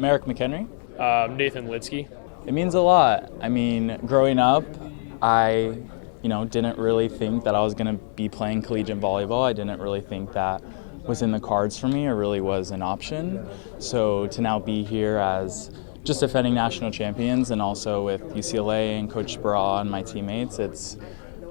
Merrick McHenry. Nathan Litsky. It means a lot. I mean, growing up, I, didn't really think that I was going to be playing collegiate volleyball. I didn't really think that was in the cards for me or really was an option. So to now be here as just defending national champions and also with UCLA and Coach Sparrow and my teammates, it's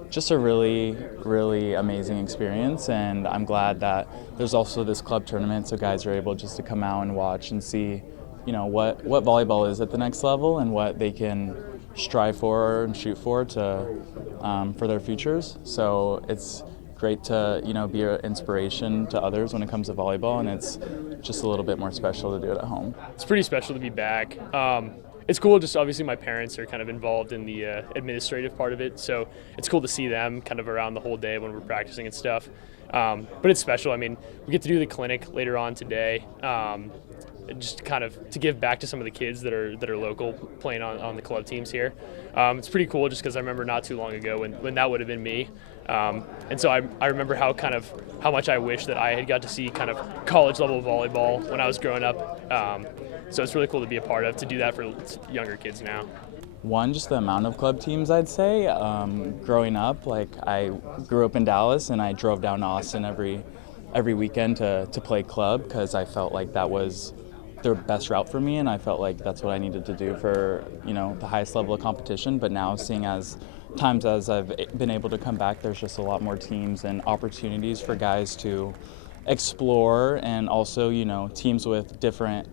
just a really, really amazing experience, and I'm glad that there's also this club tournament so guys are able just to come out and watch and see, what volleyball is at the next level and what they can strive for and shoot for for their futures. So it's great to be an inspiration to others when it comes to volleyball, and it's just a little bit more special to do it at home. It's pretty special to be back. It's cool, just obviously my parents are kind of involved in the administrative part of it, so it's cool to see them kind of around the whole day when we're practicing and stuff. But it's special. I mean, we get to do the clinic later on today, just kind of to give back to some of the kids that are local playing on the club teams here. It's pretty cool just because I remember not too long ago when that would have been me. And so I remember how much I wish that I had got to see kind of college level volleyball when I was growing up. So it's really cool to be a part of, to do that for younger kids now. One, just the amount of club teams, I'd say. Growing up, I grew up in Dallas and I drove down to Austin every weekend to play club because I felt like that was the best route for me, and I felt like that's what I needed to do for the highest level of competition. But now, seeing as I've been able to come back, there's just a lot more teams and opportunities for guys to explore, and also teams with different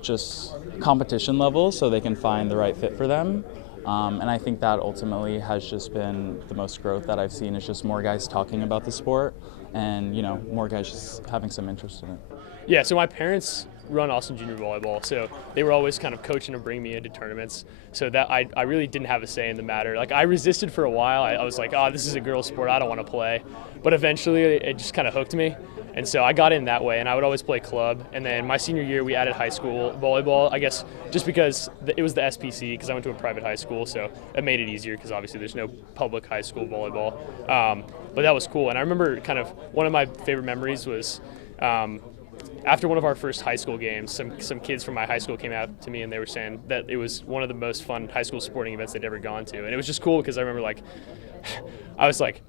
just competition levels, so they can find the right fit for them. And I think that ultimately has just been the most growth that I've seen, is just more guys talking about the sport and more guys just having some interest in it. Yeah, so my parents run Austin Junior Volleyball, so they were always kind of coaching to bring me into tournaments, so that I really didn't have a say in the matter. I resisted for a while. I was like, this is a girls' sport, I don't want to play. But eventually it just kind of hooked me, and so I got in that way, and I would always play club. And then my senior year we added high school volleyball, I guess just because it was the SPC, because I went to a private high school, so it made it easier because obviously there's no public high school volleyball. But that was cool, and I remember kind of one of my favorite memories was after one of our first high school games, some kids from my high school came out to me and they were saying that it was one of the most fun high school sporting events they'd ever gone to. And it was just cool because I remember I was like,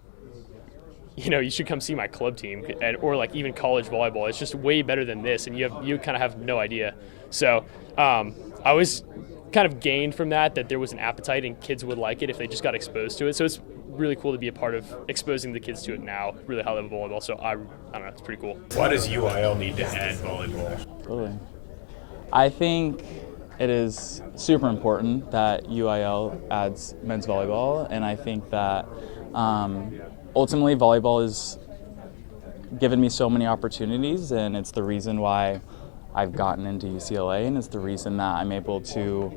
you should come see my club team, or even college volleyball. It's just way better than this, and you kind of have no idea. So I was kind of gained from that there was an appetite and kids would like it if they just got exposed to it. So it's really cool to be a part of exposing the kids to it now, really high level volleyball. So I don't know, it's pretty cool. Why does UIL need to add volleyball? Totally. I think it is super important that UIL adds men's volleyball, and I think that ultimately volleyball has given me so many opportunities, and it's the reason why I've gotten into UCLA, and it's the reason that I'm able to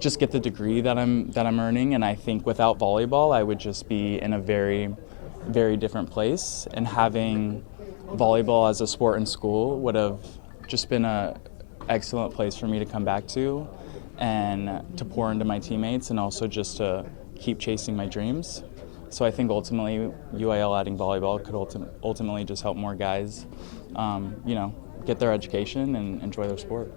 just get the degree that I'm earning. And I think without volleyball, I would just be in a very, very different place. And having volleyball as a sport in school would have just been an excellent place for me to come back to and to pour into my teammates, and also just to keep chasing my dreams. So I think ultimately UIL adding volleyball could ultimately just help more guys, get their education and enjoy their sport.